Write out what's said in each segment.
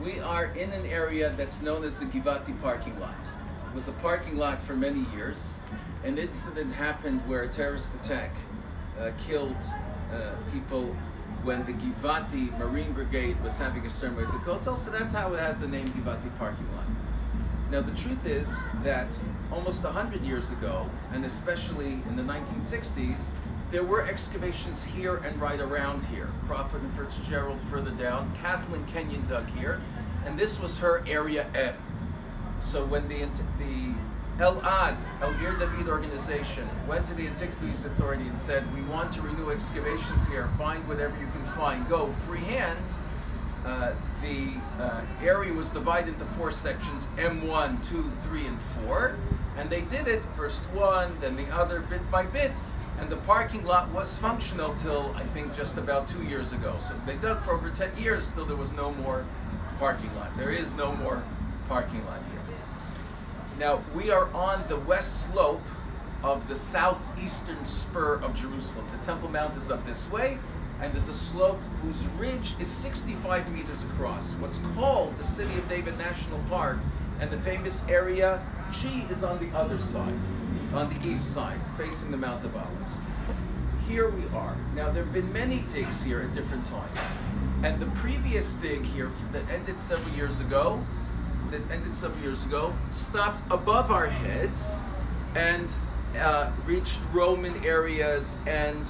We are in an area that's known as the Givati parking lot. It was a parking lot for many years. An incident happened where a terrorist attack killed people when the Givati Marine Brigade was having a ceremony at the Kotel, so that's how it has the name Givati parking lot. Now the truth is that almost 100 years ago, and especially in the 1960s, there were excavations here and right around here. Crawford and Fitzgerald further down, Kathleen Kenyon dug here, and this was her area M. So when the El-Ad, El-Ir David organization, went to the Antiquities Authority and said, we want to renew excavations here, find whatever you can find, go, free hand, the area was divided into 4 sections, M1, 2, 3, and 4, and they did it, first one, then the other, bit by bit, and the parking lot was functional till, I think, just about 2 years ago. So they dug for over 10 years till there was no more parking lot. There is no more parking lot here. Now, we are on the west slope of the southeastern spur of Jerusalem. The Temple Mount is up this way, and there's a slope whose ridge is 65 meters across. What's called the City of David National Park, and the famous area G is on the other side, on the east side, facing the Mount of Olives. Here we are. Now, there have been many digs here at different times, and the previous dig here that ended several years ago, stopped above our heads and reached Roman areas and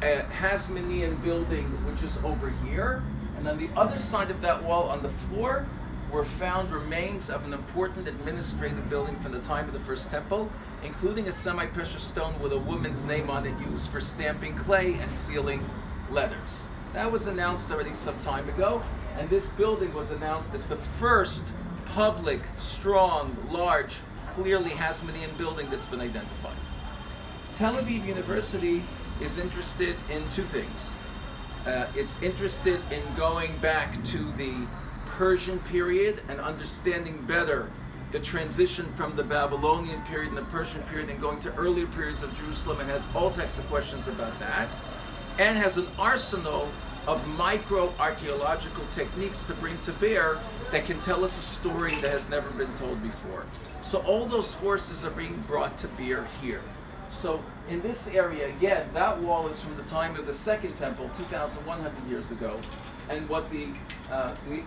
Hasmonean building, which is over here. And on the other side of that wall, on the floor, were found remains of an important administrative building from the time of the First Temple, including a semi-precious stone with a woman's name on it used for stamping clay and sealing letters. That was announced already some time ago, and this building was announced as the first public, strong, large, clearly Hasmonean building that's been identified. Tel Aviv University is interested in 2 things. It's interested in going back to the Persian period and understanding better the transition from the Babylonian period and the Persian period and going to earlier periods of Jerusalem, and has all types of questions about that, and has an arsenal of micro-archaeological techniques to bring to bear that can tell us a story that has never been told before. So all those forces are being brought to bear here. So in this area, again, that wall is from the time of the Second Temple, 2,100 years ago, and what the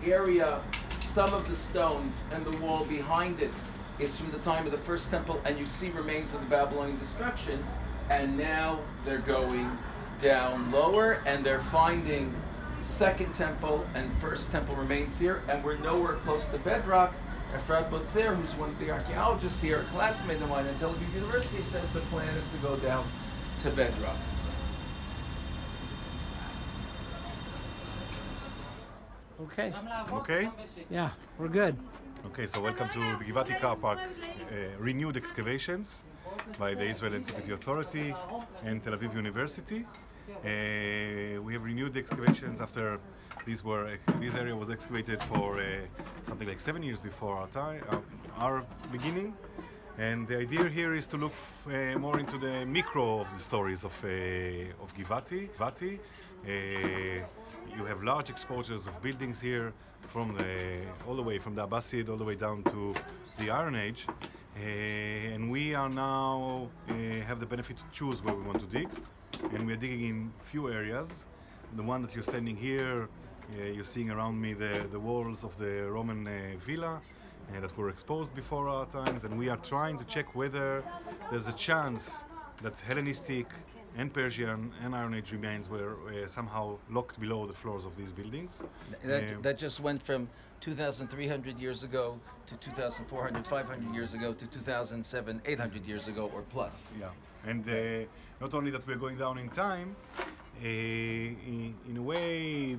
area, some of the stones and the wall behind it is from the time of the First Temple, and you see remains of the Babylonian destruction, and now they're going down lower and they're finding Second Temple and First Temple remains here, and we're nowhere close to bedrock. Efrat Botzer, who's one of the archaeologists here, a classmate of mine at Tel Aviv University, says the plan is to go down to bedrock. Okay. Okay? Yeah, we're good. Okay, so welcome to the Givati Car Park renewed excavations by the Israel Antiquity Authority and Tel Aviv University. We have renewed the excavations after this area was excavated for something like 7 years before our beginning. And the idea here is to look more into the micro of the stories of Givati. You have large exposures of buildings here, from all the way from the Abbasid all the way down to the Iron Age, and we are now have the benefit to choose where we want to dig, and we are digging in few areas. The one that you're standing here, you're seeing around me the walls of the Roman villa that were exposed before our times, and we are trying to check whether there's a chance that Hellenistic and Persian and Iron Age remains were somehow locked below the floors of these buildings. That just went from 2,300 years ago to 2,400, 500 years ago to 2,700, 800 years ago or plus. Yeah, and not only that we're going down in time, in a way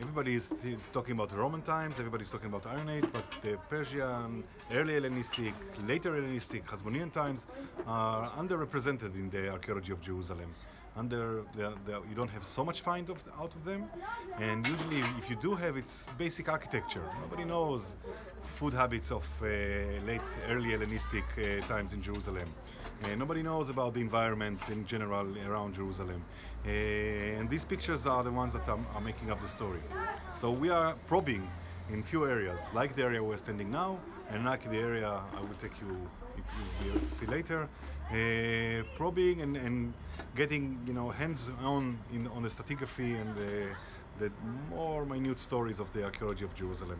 everybody is talking about the Roman times, everybody's talking about Iron Age, but the Persian, early Hellenistic, later Hellenistic, Hasmonean times are underrepresented in the archaeology of Jerusalem. You don't have so much find out of them, and usually if you do have, it's basic architecture. Nobody knows food habits of early Hellenistic times in Jerusalem. Nobody knows about the environment in general around Jerusalem. And these pictures are the ones that are making up the story. So we are probing in few areas, like the area we're standing now, and like the area I will take you, you'll be able to see later. Probing and getting, you know, hands-on on the stratigraphy and the more minute stories of the archaeology of Jerusalem.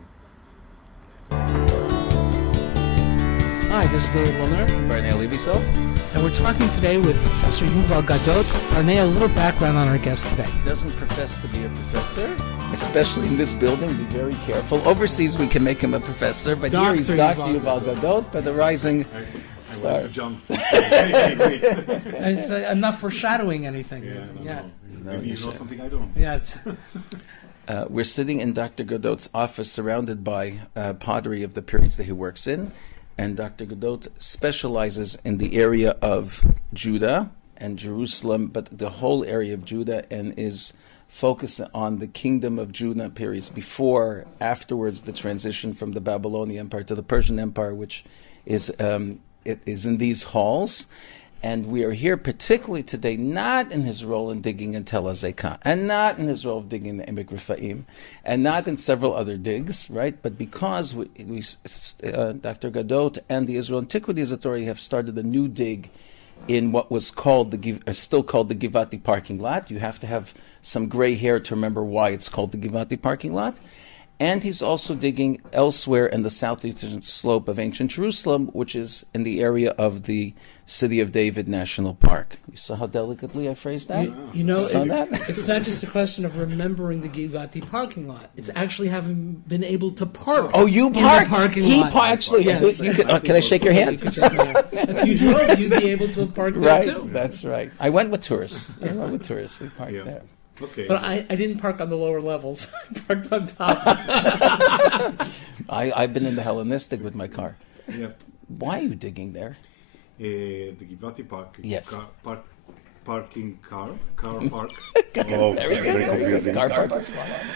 Hi, this is David Willner. Barnea And we're talking today with Professor Yuval Gadot. Barnea, a little background on our guest today. doesn't profess to be a professor, especially in this building. Be very careful. Overseas, we can make him a professor, but here he's Dr. Yuval Gadot, but the rising star. To jump. I'm not foreshadowing anything. No. Maybe you know something I don't. Yeah, it's We're sitting in Dr. Gadot's office surrounded by pottery of the periods that he works in. And Dr. Gadot specializes in the area of Judah and Jerusalem, but the whole area of Judah, and is focused on the kingdom of Judah periods before, afterwards, the transition from the Babylonian Empire to the Persian Empire, which is it is in these halls. And we are here particularly today, not in his role in digging in Tel Azekah, and not in his role of digging in the Emek Rephaim, and not in several other digs, right? But because Dr. Gadot and the Israel Antiquities Authority have started a new dig in what was called still called the Givati parking lot. You have to have some gray hair to remember why it's called the Givati parking lot. And he's also digging elsewhere in the southeastern slope of ancient Jerusalem, which is in the area of the City of David National Park. You saw how delicately I phrased that? you know, Saw that? it's not just a question of remembering the Givati parking lot. It's actually having been able to park. Oh, you in parked? the parking He lot. actually. Yes. Can I shake your hand? You could shake my hand. If you drove, you'd be able to have parked there Right, too. that's right. I went with tourists. We parked Yeah. there. Okay. But I didn't park on the lower levels. I parked on top. I've been in the Hellenistic with my car. Yeah. Why are you digging there? The Givati Park. Yes. Car park. Car park. Very good. Car park.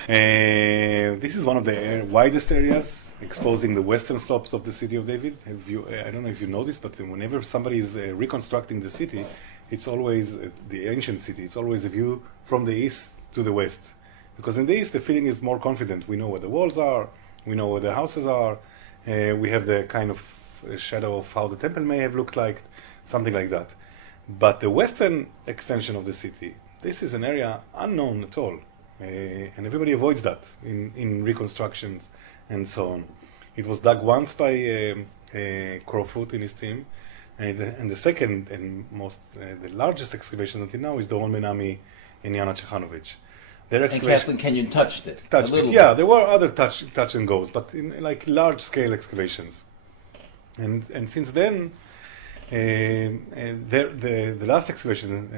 This is one of the widest areas exposing the western slopes of the city of David. I don't know if you know this, but whenever somebody is reconstructing the city, it's always the ancient city. It's always a view from the east to the west, because in the east the feeling is more confident. We know where the walls are, we know where the houses are, we have the kind of shadow of how the temple may have looked like, something like that. But the western extension of the city, this is an area unknown at all, and everybody avoids that in reconstructions and so on. It was dug once by Crowfoot in his team, and the second and the largest excavation until now is the Ron Ben-Ami in Yana Chekhanovich. Their And Kathleen Kenyon touched it. touched a little it. Yeah, bit. there were other touch and goes, but in like large scale excavations. And since then, the last excavation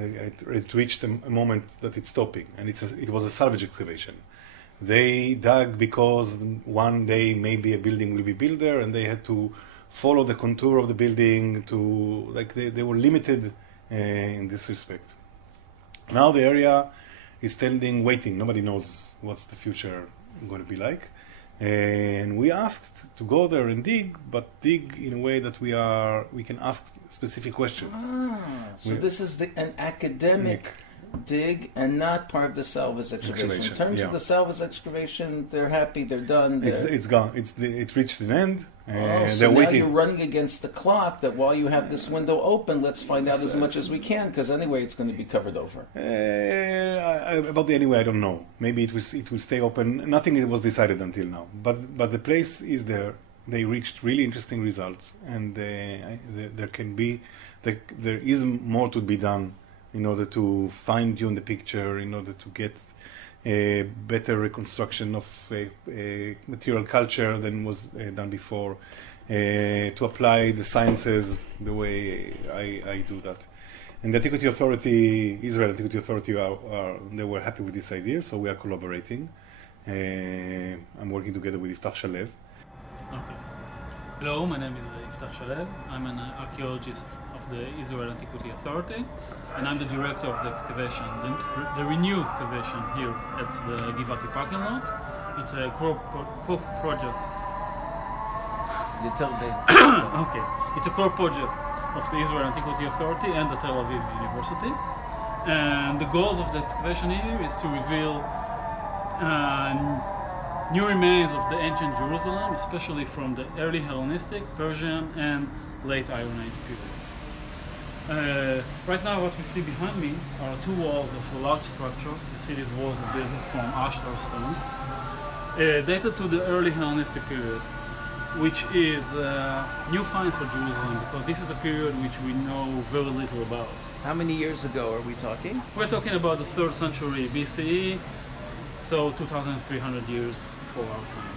it reached a moment that it's stopping, and it was a salvage excavation. They dug because one day maybe a building will be built there, and they had to follow the contour of the building to they were limited in this respect. Now the area is standing waiting. Nobody knows what's the future going to be like. And we asked to go there and dig, but dig in a way that we can ask specific questions. So this is an academic dig and not part of the salvage excavation. In terms of the salvage excavation, they're happy, they're done. It's gone. It reached an end. So they're now waiting. you're running against the clock that while you have this window open, let's find out as much as we can, because anyway it's going to be covered over. About the anyway, I don't know. Maybe it will stay open. Nothing was decided until now. But the place is there. They reached really interesting results, and there is more to be done in order to fine-tune the picture, in order to get a better reconstruction of material culture than was done before, to apply the sciences the way I do that. And the Antiquity Authority, Israel Antiquity Authority, they were happy with this idea, so we are collaborating. I'm working together with Yiftach Shalev. Okay. Hello, my name is Yiftach Shalev. I'm an archaeologist of the Israel Antiquity Authority, and I'm the director of the excavation, the renewed excavation here at the Givati parking lot. It's a core project. You tell me. Okay, it's a core project of the Israel Antiquity Authority and the Tel Aviv University. And the goals of the excavation here is to reveal new remains of the ancient Jerusalem, especially from the early Hellenistic, Persian, and late Iron Age periods. Right now what we see behind me are two walls of a large structure. You see these walls are built from ashlar stones, dated to the early Hellenistic period, which is new finds for Jerusalem, because this is a period which we know very little about. How many years ago are we talking? We're talking about the 3rd century BCE, so 2,300 years before our time.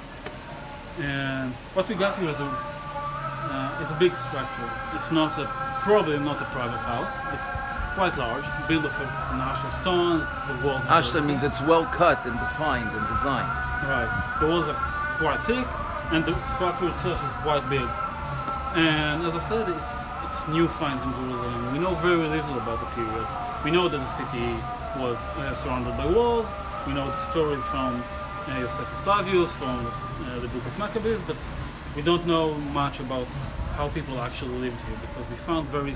And what we got here is a big structure. It's probably not a private house. It's quite large, built of ashlar stones. The walls. Ashlar means it's well cut and defined and designed. Right. The walls are quite thick, and the structure itself is quite big. And as I said, it's new finds in Jerusalem. We know very little about the period. We know that the city was surrounded by walls. We know the stories from Josephus Flavius, from the Book of Maccabees, but we don't know much about how people actually lived here, because we found very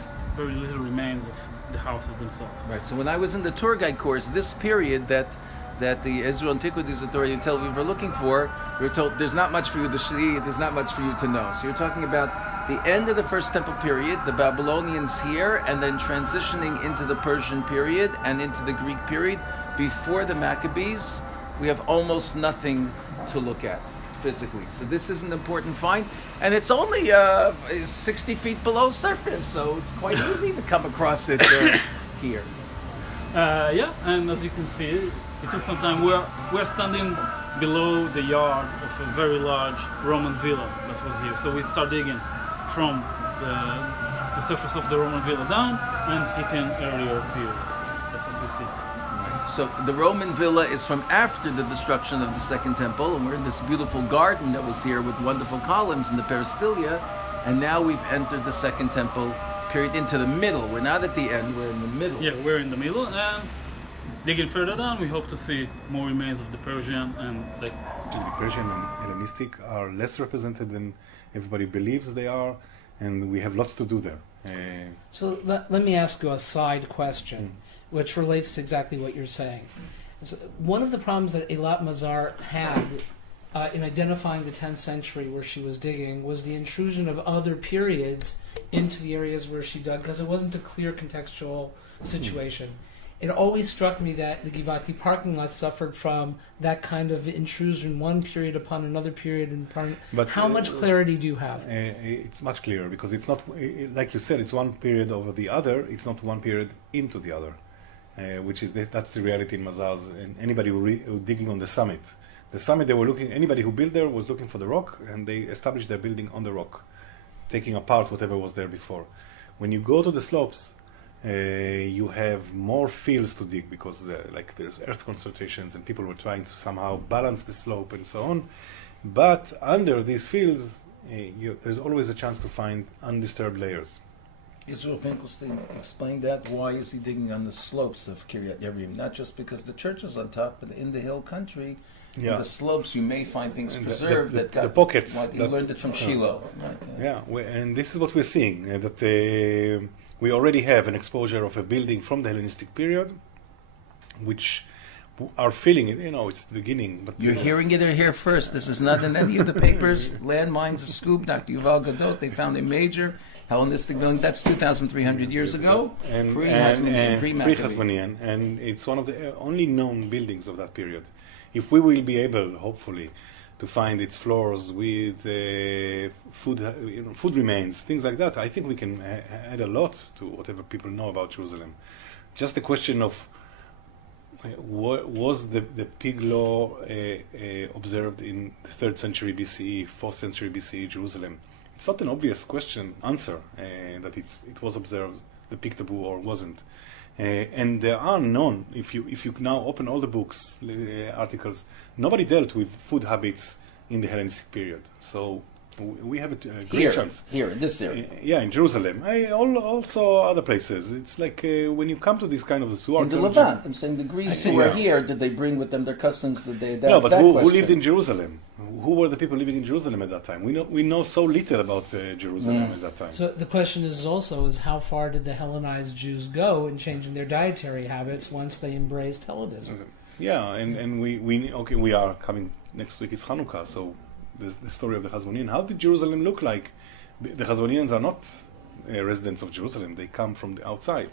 little remains of the houses themselves. Right. So when I was in the tour guide course, this period that the Israel Antiquities Authority in Tel Aviv were looking for, we were told there's not much for you to see, there's not much for you to know. So you're talking about the end of the First Temple period, the Babylonians here, and then transitioning into the Persian period and into the Greek period. Before the Maccabees, we have almost nothing to look at physically. So this is an important find, and it's only 60 feet below surface, so it's quite easy to come across it here. Yeah, and as you can see, it took some time. We're standing below the yard of a very large Roman villa that was here. So we start digging from the surface of the Roman villa down and hitting earlier period. That's what we see. So the Roman villa is from after the destruction of the Second Temple, and we're in this beautiful garden that was here with wonderful columns in the peristylia, and now we've entered the Second Temple period into the middle. We're not at the end, we're in the middle. Yeah, we're in the middle, and digging further down, we hope to see more remains of the Persian and the Persian and Hellenistic are less represented than everybody believes they are, and we have lots to do there. So let me ask you a side question, which relates to exactly what you're saying. So one of the problems that Eilat Mazar had in identifying the 10th century where she was digging was the intrusion of other periods into the areas where she dug, because it wasn't a clear contextual situation. It always struck me that the Givati parking lot suffered from that kind of intrusion, one period upon another period. But how much clarity do you have? It's much clearer, because it's not, like you said, it's one period over the other. It's not one period into the other, that's the reality in Mazars. And anybody who digging on the summit, they were looking. Anybody who built there was looking for the rock, and they established their building on the rock, taking apart whatever was there before. When you go to the slopes, you have more fields to dig, because there's earth concentrations and people were trying to somehow balance the slope and so on. But under these fields, there's always a chance to find undisturbed layers. Israel Finkelstein explained that. Why is he digging on the slopes of Kiryat Yearim? Not just because the church is on top, but in the hill country, in the slopes, you may find things preserved the pockets. He learned it from Shiloh. Right? And this is what we're seeing, that we already have an exposure of a building from the Hellenistic period, which are feeling it. It's the beginning. But you're hearing it here first. This is not in any of the papers. LandMinds, a scoop. Dr. Yuval Gadot. They found a major Hellenistic building. That's 2,300 years ago. Pre-Hasmonean, and it's one of the only known buildings of that period. If we will be able, hopefully, to find its floors with food remains, things like that, I think we can add a lot to whatever people know about Jerusalem. Just the question of was the pig law observed in the 3rd century BCE, 4th century BCE Jerusalem? It's not an obvious answer that it was observed, the pig taboo, or wasn't. And there are known, if you now open all the books, articles, nobody dealt with food habits in the Hellenistic period. So we have a great chance. Here, in this area. In Jerusalem. Also other places. It's like when you come to these kind of in the Levant, I'm saying the Greeks who were here, did they bring with them their customs? Did they adapt? No, but who lived in Jerusalem? Who were the people living in Jerusalem at that time? We know so little about Jerusalem at that time. So the question is how far did the Hellenized Jews go in changing their dietary habits once they embraced Hellenism? Yeah, and we are coming next week is Hanukkah, so the story of the Chazmonian. How did Jerusalem look like? The Chazmonians are not residents of Jerusalem. They come from the outside.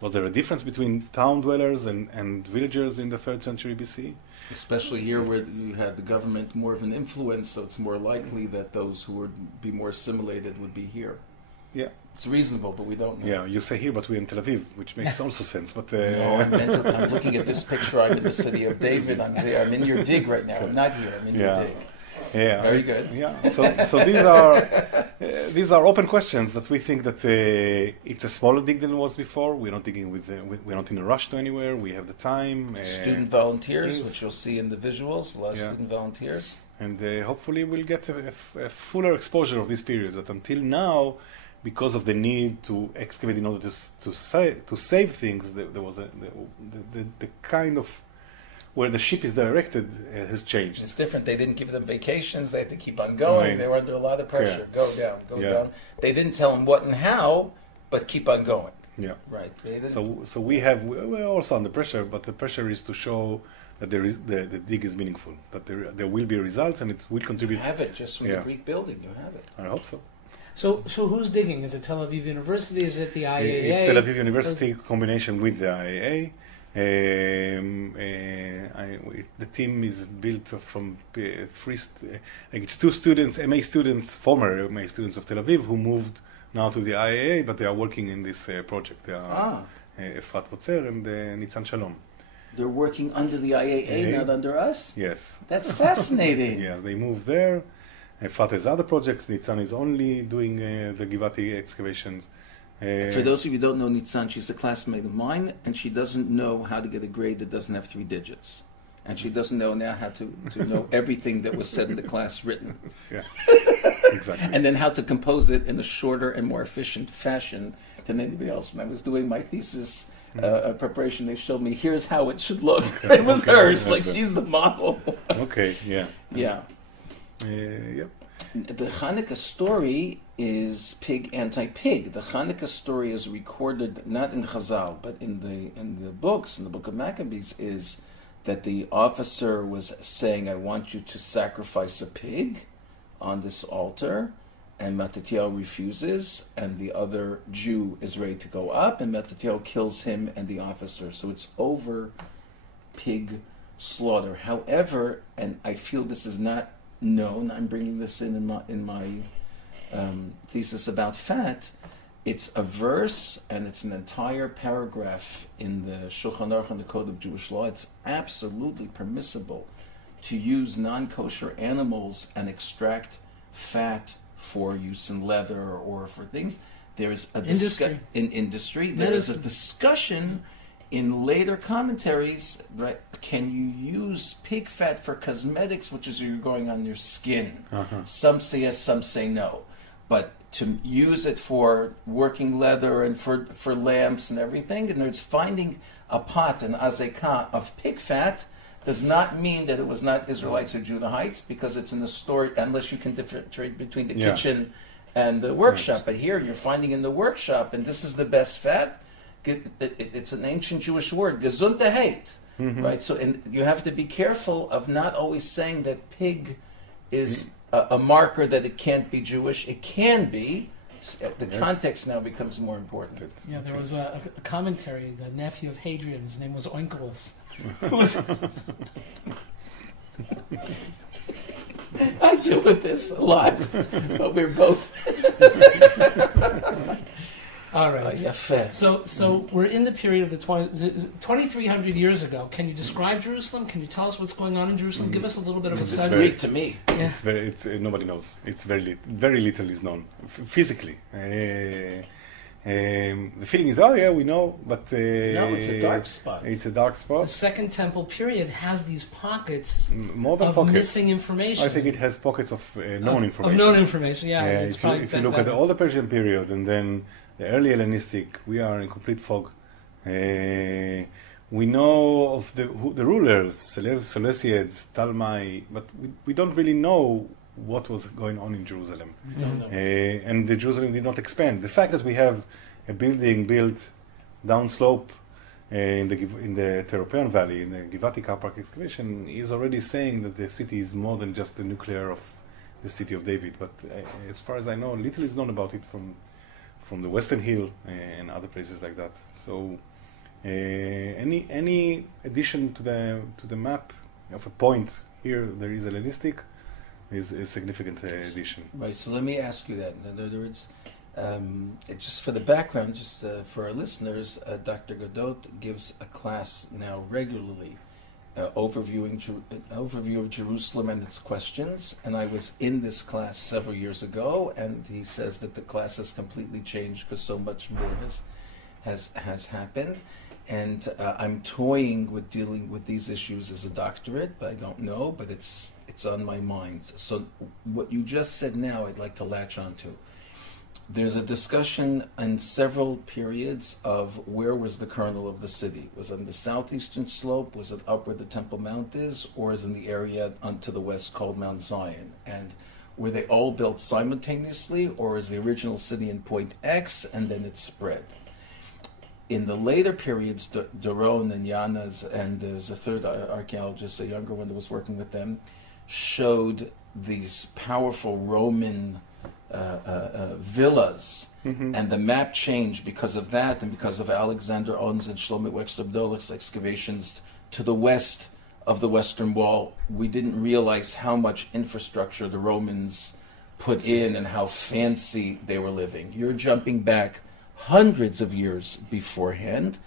Was there a difference between town dwellers and villagers in the 3rd century BC? Especially here where you had the government more of an influence, so it's more likely that those who would be more assimilated would be here. Yeah. It's reasonable, but we don't know. Yeah, you say here, but we're in Tel Aviv, which makes also sense. But No, I'm looking at this picture. I'm in the city of David. I'm in your dig right now. I'm not here. I'm in your dig. Yeah. Very good. Yeah. So these are open questions that we think that it's a smaller dig than it was before. We're not digging we're not in a rush to anywhere. We have the time. Student volunteers, which you'll see in the visuals. A lot of student volunteers. And hopefully we'll get a fuller exposure of these periods. That until now, because of the need to excavate in order to save things, there was the kind of where the ship is directed has changed. It's different. They didn't give them vacations. They had to keep on going. They were under a lot of pressure. Go down, go down. They didn't tell them what and how, but keep on going. Yeah. Right. So we're also under pressure, but the pressure is to show that the dig is meaningful, that there will be results and it will contribute. You have it just from the Greek building. You have it. I hope so. So who's digging? Is it Tel Aviv University? Is it the IAA? It's Tel Aviv University combination with the IAA. The team is built from it's 2 students, MA students, former MA students of Tel Aviv, who moved now to the IAA, but they are working in this project. They are Efrat Potzer and Nitzan Shalom. They're working under the IAA, not under us? Yes. That's fascinating. Yeah, they moved there. Efrat has other projects. Nitzan is only doing the Givati excavations. For those of you who don't know Nitzan, she's a classmate of mine, and she doesn't know how to get a grade that doesn't have 3 digits. And she doesn't know now how to know everything that was said in the class written. Yeah, exactly. And then how to compose it in a shorter and more efficient fashion than anybody else. When I was doing my thesis preparation, they showed me, here's how it should look. It was hers, like she's the model. Okay, yeah. Yeah. Yep. The Hanukkah story is pig anti-pig. The Hanukkah story is recorded not in Chazal, but in the books, in the book of Maccabees, is that the officer was saying, I want you to sacrifice a pig on this altar, and Mattatyahu refuses, and the other Jew is ready to go up, and Mattatyahu kills him and the officer. So it's over pig slaughter. However, and I feel this is not known, I'm bringing this in my thesis about fat, it's a verse and it's an entire paragraph in the Shulchan Aruch and the Code of Jewish Law. It's absolutely permissible to use non-kosher animals and extract fat for use in leather or for things. There's a industry. There is a discussion in later commentaries, right? Can you use pig fat for cosmetics, which is you're going on your skin? Some say yes, some say no. But to use it for working leather and for lamps and everything, and it's finding a pot, an azekah of pig fat, does not mean that it was not Israelites or Judahites, because it's in the story, unless you can differentiate between the kitchen and the workshop. But here you're finding in the workshop, and this is the best fat. It's an ancient Jewish word, gesundheit, right? So, and you have to be careful of not always saying that pig is a marker that it can't be Jewish. It can be. The context now becomes more important. Yeah, there was a commentary, the nephew of Hadrian, his name was Oinkelus. I deal with this a lot, but we're both... All right. Fair. So we're in the period of the 2,300 years ago. Can you describe Jerusalem? Can you tell us what's going on in Jerusalem? Give us a little bit of a sense. It's Greek to me. It's nobody knows. It's very little is known physically. The feeling is, we know, but no, it's a dark spot. It's a dark spot. The Second Temple period has these pockets of pockets. Missing information. I think it has pockets of known information. Of known information, yeah. If you look at all the Persian period and then the early Hellenistic, we are in complete fog. We know of the rulers, Seleucids, Ptolemy, but we don't really know what was going on in Jerusalem. We don't know. And the Jerusalem did not expand. The fact that we have a building built downslope in the Theropean Valley, in the Givati car park excavation, is already saying that the city is more than just the nuclear of the city of David. But as far as I know, little is known about it from the Western Hill and other places like that. So any addition to the map of a point here, there is a Hellenistic, is a significant addition. Right. So let me ask you that. In other words, just for the background, just for our listeners, Dr. Gadot gives a class now regularly, overview of Jerusalem and its questions. And I was in this class several years ago, and he says that the class has completely changed because so much more has happened. And I'm toying with dealing with these issues as a doctorate, but I don't know, but it's on my mind. So what you just said now, I'd like to latch onto. There's a discussion in several periods of where was the kernel of the city. Was it on the southeastern slope? Was it up where the Temple Mount is? Or is it in the area to the west called Mount Zion? And were they all built simultaneously, or is the original city in point X and then it spread? In the later periods, Doron and Yanas, and there's a third archaeologist, a younger one that was working with them, showed these powerful Roman villas, and the map changed because of that, and because of Alexander Ons and Shlomo Wexler-Bdolach's excavations to the west of the Western Wall. We didn't realize how much infrastructure the Romans put in and how fancy they were living. You're jumping back hundreds of years beforehand,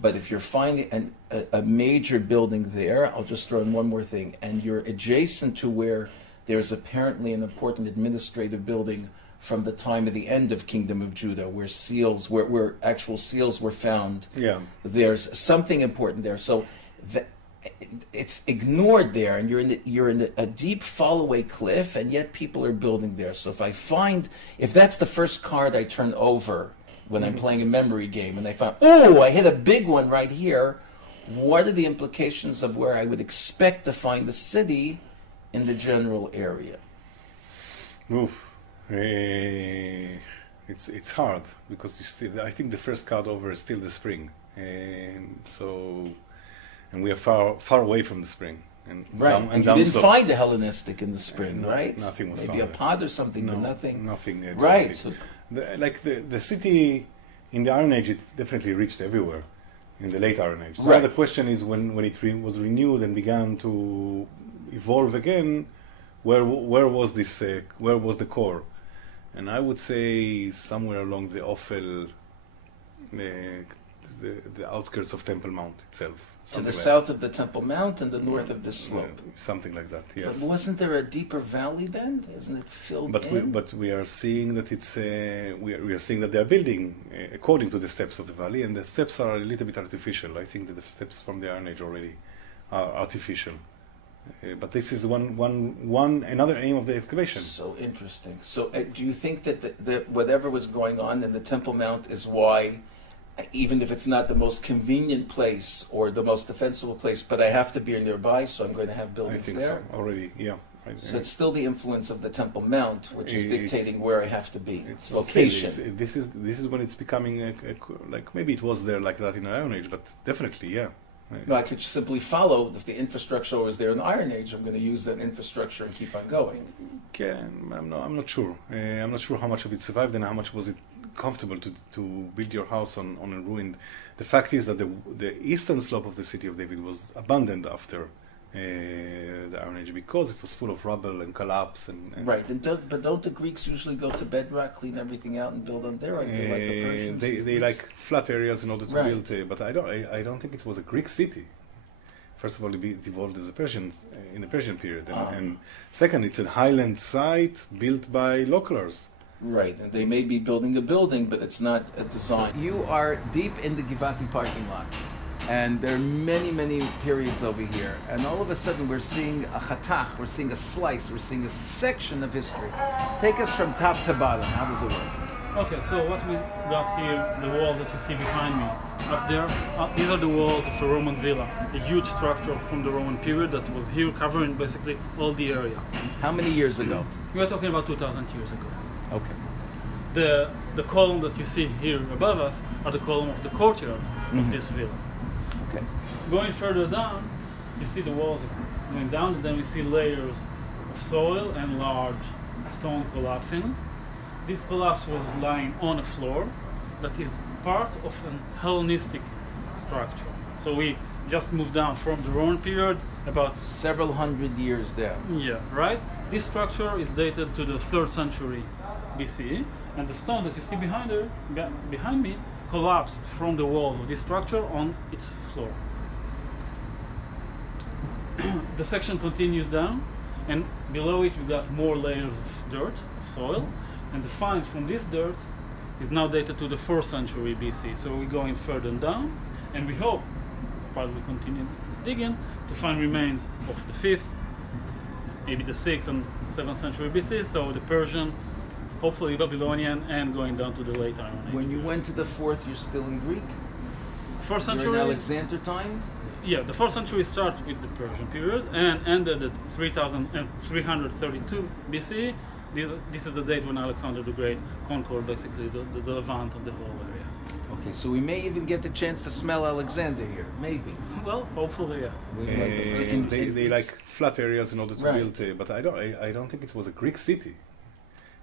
but if you're finding a major building there, I'll just throw in one more thing, and you're adjacent to where there's apparently an important administrative building from the time of the end of Kingdom of Judah, where seals, where actual seals were found. Yeah. There's something important there. So it's ignored there, and you're in a deep fall-away cliff, and yet people are building there. So if that's the first card I turn over when I'm playing a memory game, and I find, oh, I hit a big one right here, what are the implications of where I would expect to find the city in the general area? Oof. It's hard because I think the first card over is still the spring, and we are far away from the spring. And right, and you didn't find the Hellenistic in the spring, right? Nothing was maybe found. A pod or something, but nothing. Nothing. Right. So the city in the Iron Age, it definitely reached everywhere in the late Iron Age. Right. Now the question is when it was renewed and began to evolve again, where was this? Where was the core? And I would say somewhere along the Ophel, the outskirts of Temple Mount itself. To the south of the Temple Mount and the north of the slope. Something like that, yes. But wasn't there a deeper valley then? Isn't it filled in? But we are seeing that it's we are seeing that they are building according to the steps of the valley, and the steps are a little bit artificial. I think that the steps from the Iron Age already are artificial. But this is another aim of the excavation. So interesting. So do you think that whatever was going on in the Temple Mount is why, even if it's not the most convenient place or the most defensible place, but I have to be nearby, so I'm going to have buildings there? I think so, already, yeah. So it's still the influence of the Temple Mount, which is dictating where I have to be. It's location. This is when it's becoming like, maybe it was there like that in the Iron Age, but definitely, yeah. No, I could simply follow. If the infrastructure was there in the Iron Age, I'm going to use that infrastructure and keep on going. Okay, I'm not sure. I'm not sure how much of it survived and how much was it comfortable to build your house on a ruin. The fact is that the eastern slope of the city of David was abandoned after the Iron Age because it was full of rubble and collapse. Right, but don't the Greeks usually go to bedrock, clean everything out, and build on there? Like the Persians. They like flat areas in order to build, but I don't think it was a Greek city. First of all, it evolved as a Persian in the Persian period, and second, it's a highland site built by localers. Right, and they may be building a building, but it's not a design. So you are deep in the Givati parking lot, and there are many, many periods over here, and all of a sudden we're seeing a chatach, we're seeing a slice, we're seeing a section of history. Take us from top to bottom. How does it work? Okay, so what we got here, the walls that you see behind me, up there, these are the walls of a Roman villa, a huge structure from the Roman period that was here covering basically all the area. How many years ago? We are talking about 2,000 years ago. Okay. The column that you see here above us are the column of the courtyard of this villa. Okay. Going further down, you see the walls going down, and then we see layers of soil and large stone collapsing. This collapse was lying on a floor that is part of an Hellenistic structure. So we just moved down from the Roman period about Several hundred years down. yeah, right? This structure is dated to the 3rd century BC, and the stone that you see behind me collapsed from the walls of this structure on its floor. The section continues down, and below it we got more layers of dirt, of soil, and the finds from this dirt is now dated to the 4th century BC. So we're going further down, and we hope, probably continue digging, to find remains of the 5th, maybe the 6th and 7th century BC, so the Persian, hopefully Babylonian, and going down to the late Iron Age. When you went to the 4th, you're still in Greek? 4th You're century? in Alexander time? Yeah, the 4th century starts with the Persian period and ended at 332 BC. This is the date when Alexander the Great conquered basically the Levant and the whole area. Okay, so we may even get the chance to smell Alexander here, maybe. Well, hopefully, yeah. They like flat areas in order to Right. build, but I don't think it was a Greek city.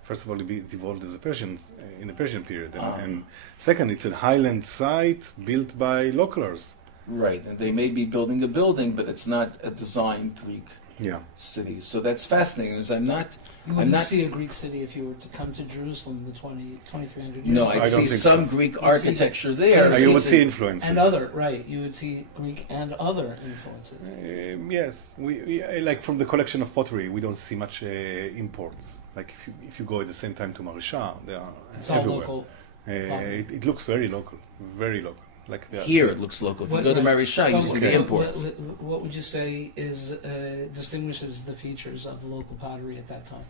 First of all, it evolved as a Persian in the Persian period, and second, it's a highland site built by localers. Right, and they may be building a building, but it's not a designed Greek Yeah. city. So that's fascinating, because You I'm wouldn't not. see a Greek city if you were to come to Jerusalem the 2300 years No, ago. I'd I don't see think some so. Greek You see- architecture there. Yeah, You see- would see influences. And other, right, you would see Greek and other influences. Yes, we like from the collection of pottery, we don't see much imports. Like if you go at the same time to Marisha, they are It's all everywhere. local. It looks very local, very local. Like they are Here it looks local. If you What- go to Marisha, you Well, see okay. the imports. What would you say distinguishes the features of local pottery at that time?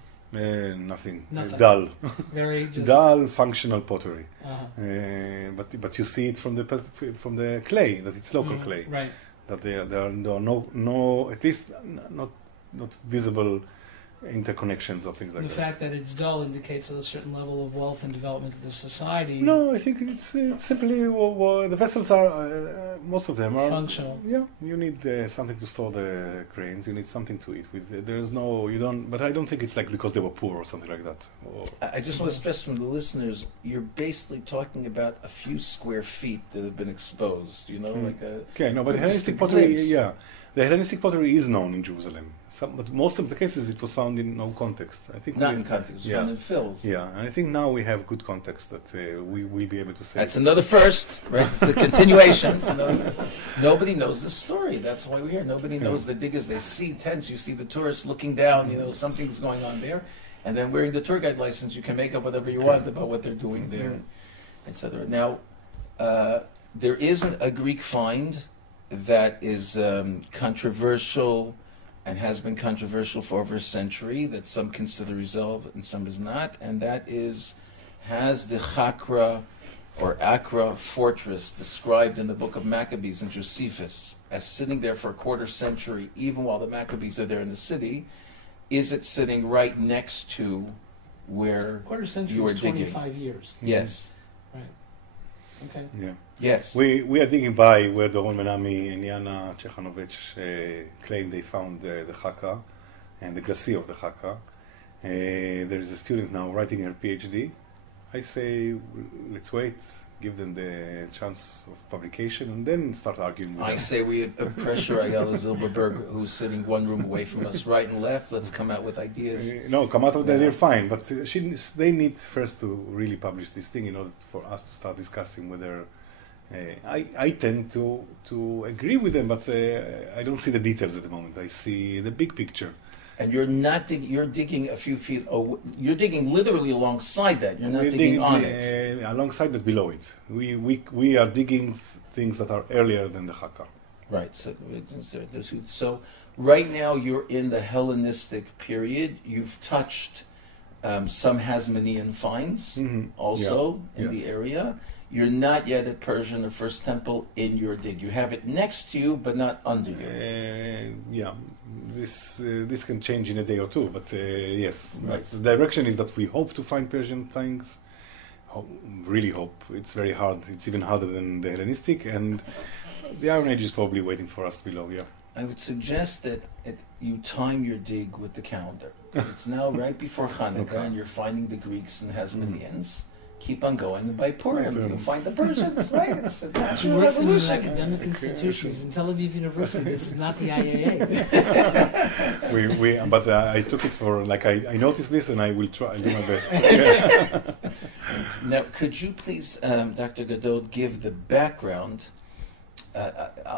nothing. Nothing. Dull, Very just. dull functional pottery. Uh-huh. But you see it from the clay that it's local clay. Right. That there are no at least not visible interconnections or things like The that. fact that it's dull indicates a certain level of wealth and development of the society. No, I think it's simply the vessels are most of them are Functional. Yeah, you need something to store the grains. You need something to eat with. There's no you don't. But I don't think it's like because they were poor or something like that. Or, I just want to stress from the listeners, you're basically talking about a few square feet that have been exposed, you know, like a... okay, no, but Just Hellenistic a pottery, glimpse. yeah, the Hellenistic pottery is known in Jerusalem. But most of the cases it was found in no context. I think Not in context, yeah. found in fills. Yeah, and I think now we have good context that we will be able to say. That's another first, right? It's a continuation. It's another, nobody knows the story. That's why we're here. Nobody knows the diggers. They see tents. You see the tourists looking down. You know, something's going on there. And then wearing the tour guide license, you can make up whatever you want about what they're doing there, etc. Now, there isn't a Greek find that is controversial and has been controversial for over a century, that some consider resolved and some is not, and that is, has the Chakra or Akra fortress described in the book of Maccabees and Josephus as sitting there for a quarter century, even while the Maccabees are there in the city, is it sitting right next to where Quarter century you are is digging? 25 years. Yes. Right. Okay. Yeah. Yes. We are digging by where Doron Menami and Yana Chechanovich claim they found the Chakra and the glacier of the Chakra. There is a student now writing her PhD. I say, let's wait, give them the chance of publication, and then start arguing with I them. say we pressure Ayala Zilberberg, who's sitting one room away from us, right and left. Let's come out with ideas. No, come out of there, Yeah. they're fine. But they need first to really publish this thing in order for us to start discussing whether. I tend to agree with them, but I don't see the details at the moment. I see the big picture. And you're not you're digging a few feet. You're digging literally alongside that. You're not We're digging on it. Alongside but below it. We are digging things that are earlier than the Chakra. Right. So right now you're in the Hellenistic period. You've touched some Hasmonean finds also in the area. You're not yet at Persian or First Temple in your dig. You have it next to you, but not under you. Yeah, this can change in a day or two, but yes, Right. the direction is that we hope to find Persian things. Really hope. It's very hard. It's even harder than the Hellenistic, and The Iron Age is probably waiting for us below, yeah. I would suggest that you time your dig with the calendar. It's now right before Hanukkah, and you're finding the Greeks and Hasmoneans. Keep on going, and by Purim you'll find the Persians, right? It's the She natural works in an revolution. academic institution. She's in Tel Aviv University. This is not the IAA. But I took it for, like, I noticed this and I will try, I'll do my best. Yeah. Now, could you please, Dr. Gadot, give the background?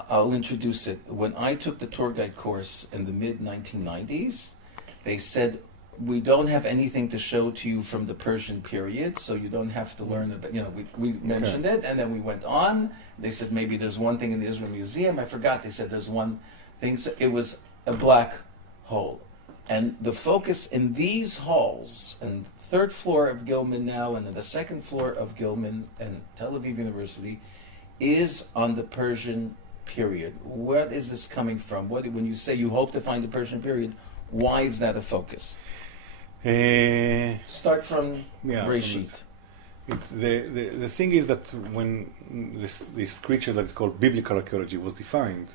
I'll introduce it. When I took the tour guide course in the mid-1990s, they said, we don't have anything to show to you from the Persian period, so you don't have to learn about, we mentioned it, and then we went on. They said maybe there's one thing in the Israel Museum. I forgot. They said there's one thing. So it was a black hole. And the focus in these halls, and third floor of Gilman now, and then the second floor of Gilman and Tel Aviv University, is on the Persian period. What is this coming from? When you say you hope to find the Persian period, why is that a focus? Start from Breshit. The thing is that when this creature that's called biblical archaeology was defined,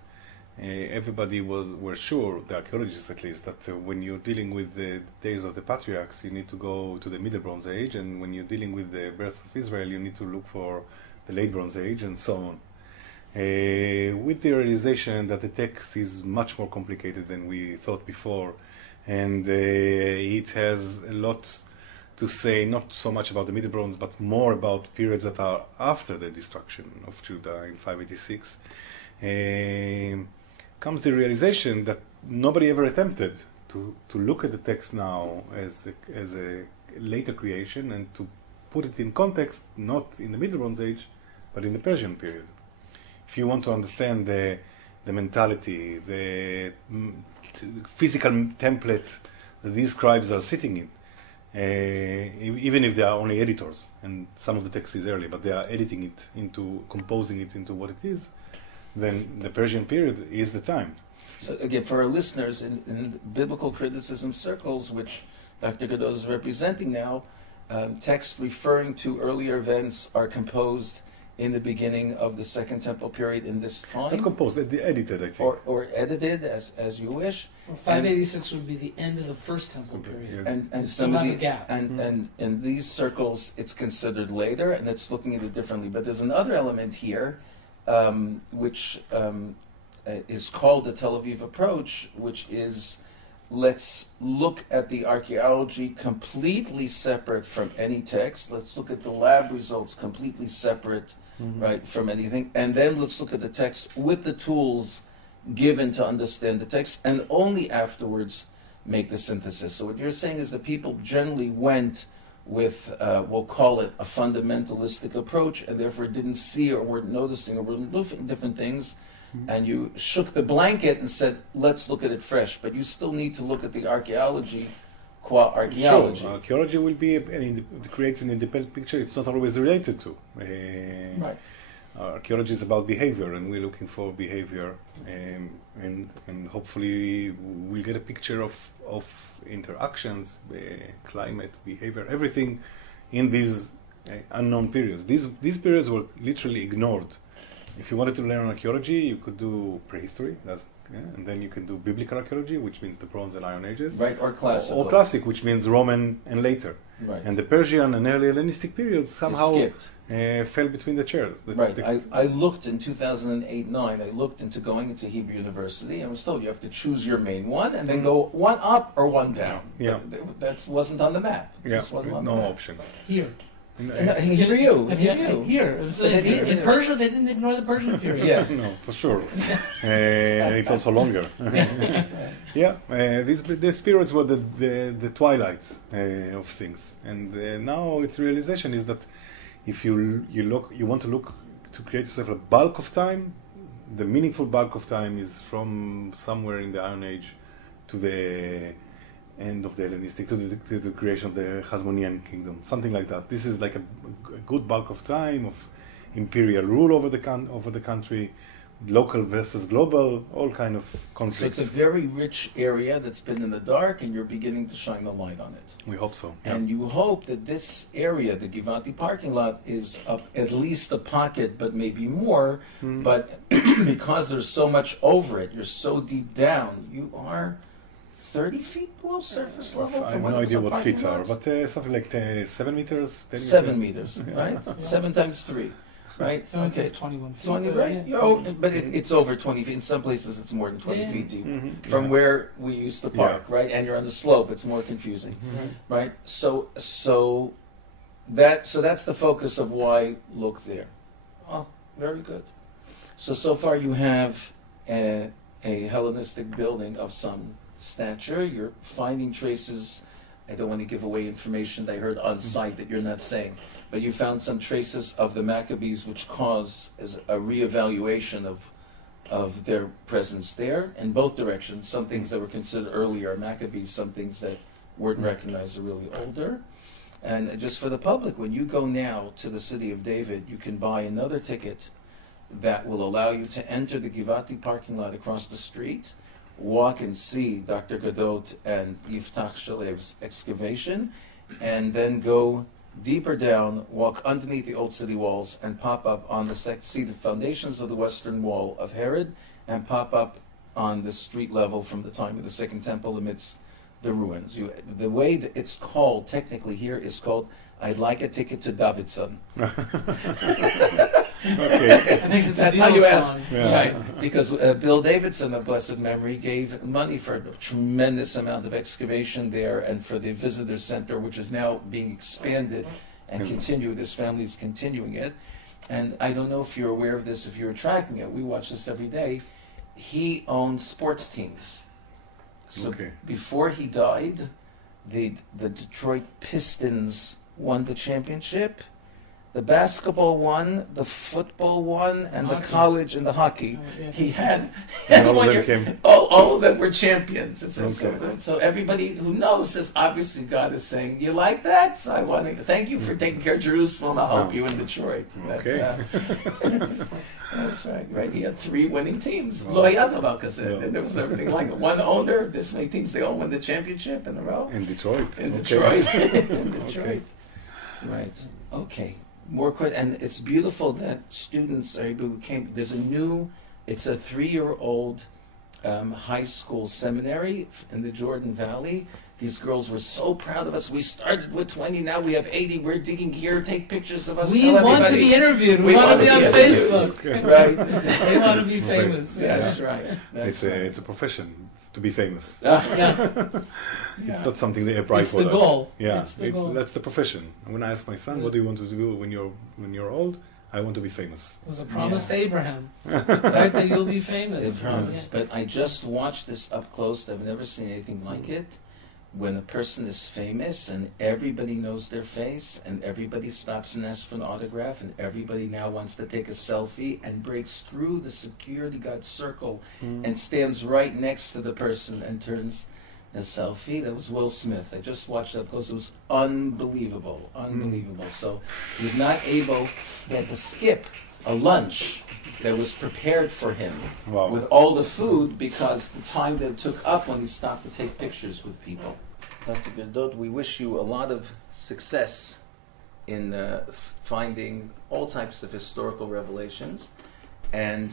everybody were sure, the archaeologists at least, that when you're dealing with the days of the patriarchs, you need to go to the Middle Bronze Age, and when you're dealing with the birth of Israel, you need to look for the Late Bronze Age, and so on. With the realization that the text is much more complicated than we thought before, and it has a lot to say, not so much about the Middle Bronze, but more about periods that are after the destruction of Judah in 586, comes the realization that nobody ever attempted to look at the text now as a later creation and to put it in context, not in the Middle Bronze Age, but in the Persian period. If you want to understand the mentality, the physical template that these scribes are sitting in, even if they are only editors, and some of the text is early, but they are editing it composing it into what it is, then the Persian period is the time. So again, for our listeners, in biblical criticism circles, which Dr. Gadot is representing now, texts referring to earlier events are composed in the beginning of the Second Temple period in this time. Not composed, edited, I think. Or edited, as you wish. Well, 586 would be the end of the First Temple period. Yeah. And Still some of have the a gap. and in these circles, it's considered later, and it's looking at it differently. But there's another element here, which is called the Tel Aviv approach, which is, let's look at the archaeology completely separate from any text. Let's look at the lab results completely separate, right, from anything. And then let's look at the text with the tools given to understand the text, and only afterwards make the synthesis. So what you're saying is that people generally went with, we'll call it a fundamentalistic approach, and therefore didn't see or weren't noticing or were looking different things, and you shook the blanket and said, let's look at it fresh. But you still need to look at the archaeology qua archaeology. Sure. Archaeology will be creates an independent picture it's not always related to. Right. Archaeology is about behavior, and we're looking for behavior, and hopefully we'll get a picture of interactions, climate, behavior, everything in these unknown periods. These periods were literally ignored. If you wanted to learn archaeology, you could do prehistory, and then you can do biblical archaeology, which means the Bronze and Iron Ages. Right, or classical. Or classic, which means Roman and later. Right. And the Persian and early Hellenistic periods somehow skipped. Fell between the chairs. Right. I looked in 2008-9, I looked into going into Hebrew University, and was told you have to choose your main one and then go one up or one down. Yeah. That wasn't on the map. Yeah, Just wasn't on no the map. option. Here. No, here you. Here. In Persia, they didn't ignore the Persian period. Yes. No, for sure. It's also longer. Yeah, these periods were the twilight of things, and now its realization is that if you want to look to create yourself a bulk of time, the meaningful bulk of time is from somewhere in the Iron Age to the end of the Hellenistic, to the creation of the Hasmonean kingdom, something like that. This is like a good bulk of time of imperial rule over the country, local versus global, all kind of So conflicts. it's a very rich area that's been in the dark, and you're beginning to shine the light on it. We hope so. Yeah. And you hope that this area, the Givati parking lot, is at least a pocket, but maybe more. But because there's so much over it, you're so deep down, you are 30 feet below surface level. I have no idea what feet are, but something like 7 meters? 10 7 meters, right? 7 times 3, right? So Okay. it's 21 feet. 20, right? But it's over 20 feet. In some places, it's more than 20 Yeah. feet deep. Yeah. From where we used to park, right? And you're on the slope, it's more confusing, right? So that's the focus of why look there. Oh, very good. So far you have a Hellenistic building of some stature. You're finding traces. I don't want to give away information that I heard on site that you're not saying, but you found some traces of the Maccabees, which cause as a reevaluation of their presence there in both directions. Some things that were considered earlier Maccabees, some things that weren't recognized are really older. And just for the public, when you go now to the city of David, you can buy another ticket that will allow you to enter the Givati parking lot across the street, walk and see Dr. Gadot and Yiftach Shalev's excavation, and then go deeper down, walk underneath the old city walls, and pop up on see the foundations of the western wall of Herod, and pop up on the street level from the time of the Second Temple amidst the ruins. The way that it's called technically here is called "I'd like a ticket to Davidson." Okay. I think it's That's a how you Beatles ask, song. Yeah. right? Because Bill Davidson, of blessed memory, gave money for a tremendous amount of excavation there, and for the visitor center, which is now being expanded and continued. His family's continuing it, and I don't know if you're aware of this. If you're tracking it, we watch this every day. He owned sports teams. So Okay. before he died, the Detroit Pistons won the championship. The basketball won, the football won, and the Hockey. college and the hockey. Oh, yeah. He had And all one of them year- came. all of them were champions. Okay. So everybody who knows says, obviously God is saying, you like that? So I want to thank you for taking care of Jerusalem. I'll help you in Detroit. That's, Okay. that's right. He had 3 winning teams. Lo היה דבר כזה. Yeah. There was everything like it. One owner, this many teams, they all win the championship in a row. In Detroit. In Okay. Detroit. In Detroit. Right. Okay. More questions. And it's beautiful that students are able to there's it's a 3-year-old high school seminary in the Jordan Valley. These girls were so proud of us. We started with 20, now we have 80. We're digging here, take pictures of us. We tell want to everybody. be interviewed. We We want to wanna be on be interviewed. Facebook. Okay. Right. They want to be famous. That's right. That's It's a profession to be famous. Yeah. It's not something they apply It's for. the that. goal. Yeah, It's the goal. that's the profession. And when I ask my son, So- "What do you want to do when you're old?" I want to be famous. It was a promise to Abraham. Right. That you'll be famous. They promise. But I just watched this up close. I've never seen anything like it. When a person is famous and everybody knows their face and everybody stops and asks for an autograph and everybody now wants to take a selfie and breaks through the security guard circle and stands right next to the person and turns a selfie. That was Will Smith. I just watched that because it was unbelievable. Unbelievable. So he was not able, he had to skip a lunch that was prepared for him Wow. with all the food because the time that it took up when he stopped to take pictures with people. Dr. Gadot, we wish you a lot of success in finding all types of historical revelations and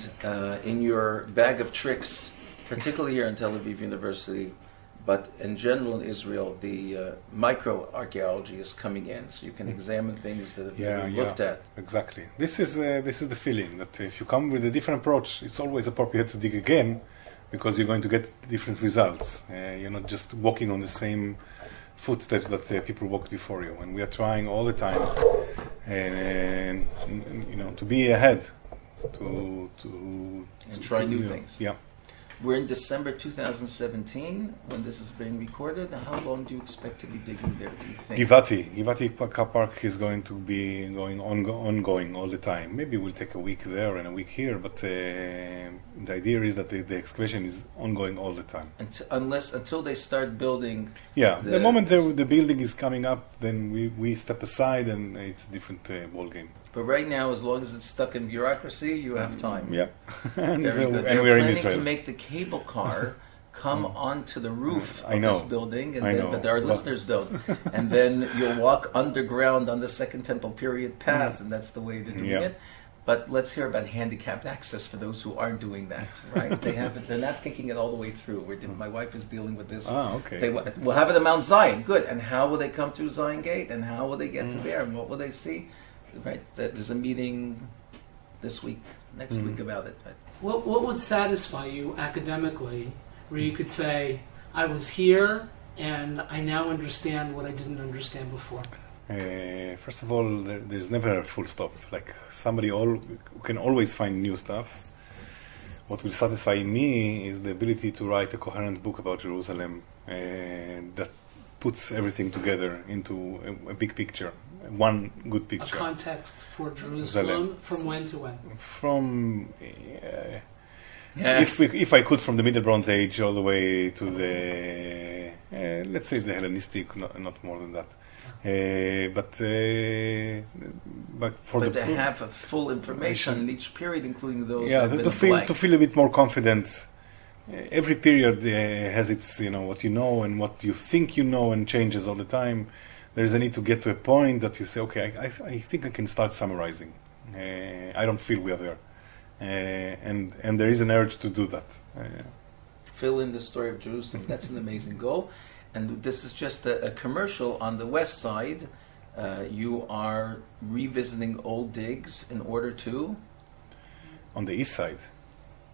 in your bag of tricks, particularly here in Tel Aviv University, but in general in Israel, the micro-archaeology is coming in, so you can examine things that have been looked at. Exactly. This is the feeling that if you come with a different approach, it's always appropriate to dig again, because you're going to get different results. You're not just walking on the same footsteps that people walked before you. And we are trying all the time, and to be ahead, to try new things. Yeah. We're in December 2017 when this is being recorded. How long do you expect to be digging there, do you think? Givati car park is going to be ongoing all the time. Maybe we'll take a week there and a week here, but the idea is that the excavation is ongoing all the time. Until they start building. Yeah, the moment the building is coming up, then we step aside and it's a different ball game. But right now, as long as it's stuck in bureaucracy, you have time. Yeah, and, Very good. and They're we're in planning Israel. to make the cable car come onto the roof I of know. this building, and I then, know. but our Well- listeners don't. And then you'll walk underground on the Second Temple period path, and that's the way they're doing Yeah. it. But let's hear about handicapped access for those who aren't doing that, right? They're not thinking it all the way through. My wife is dealing with this. Okay. We'll have it at Mount Zion, good. And how will they come through Zion Gate? And how will they get to there? And what will they see? Right? There's a meeting this week, next week about it. What would satisfy you academically, where you could say, I was here and I now understand what I didn't understand before? First of all, there's never a full stop. Like somebody who can always find new stuff. What will satisfy me is the ability to write a coherent book about Jerusalem that puts everything together into a big picture, one good A picture. context for Jerusalem from when to when? From Yeah. if I could, from the Middle Bronze Age all the way to the let's say the Hellenistic, not more than that. But for But the to have a full information in each period, including those yeah, that have to been feel blank. to feel a bit more confident. Every period has its what you know and what you think you know, and changes all the time. There is a need to get to a point that you say, okay, I think I can start summarizing. I don't feel we are there, and there is an urge to do that. Fill in the story of Jerusalem. That's an amazing goal. And this is just a commercial. On the west side, you are revisiting old digs in order to... On the east side.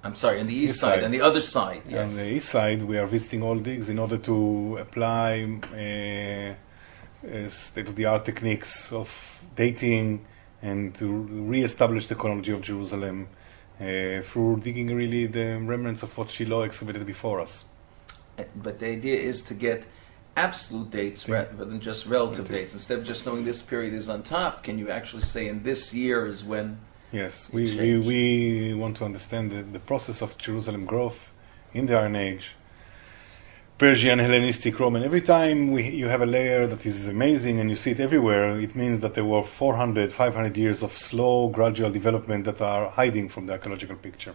I'm sorry, on the east East side, side. on the other side, yes. On the east side, we are visiting all digs in order to apply state-of-the-art techniques of dating and to re-establish the chronology of Jerusalem through digging really the remnants of what Shiloh excavated before us. But the idea is to get absolute dates rather than just relative dates. Instead of just knowing this period is on top, can you actually say in this year is when... Yes, it we changed? want to understand the process of Jerusalem growth in the Iron Age, Persian, Hellenistic, Roman. Every time you have a layer that is amazing and you see it everywhere, it means that there were 400, 500 years of slow, gradual development that are hiding from the archaeological picture.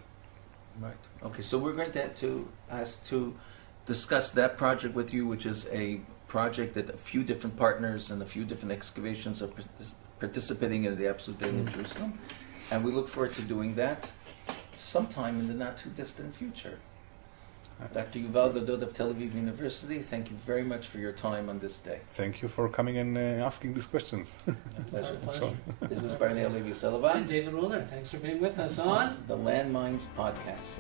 Right. Okay, so we're going to ask to discuss that project with you, which is a project that a few different partners and a few different excavations are participating in the Absolute Dating of Jerusalem. And we look forward to doing that sometime in the not too distant future. Dr. Yuval Gadot of Tel Aviv University, thank you very much for your time on this day. Thank you for coming and asking these questions. It's our pleasure. This is Barney Levi And Sullivan, David Willner, thanks for being with us on the LandMinds podcast.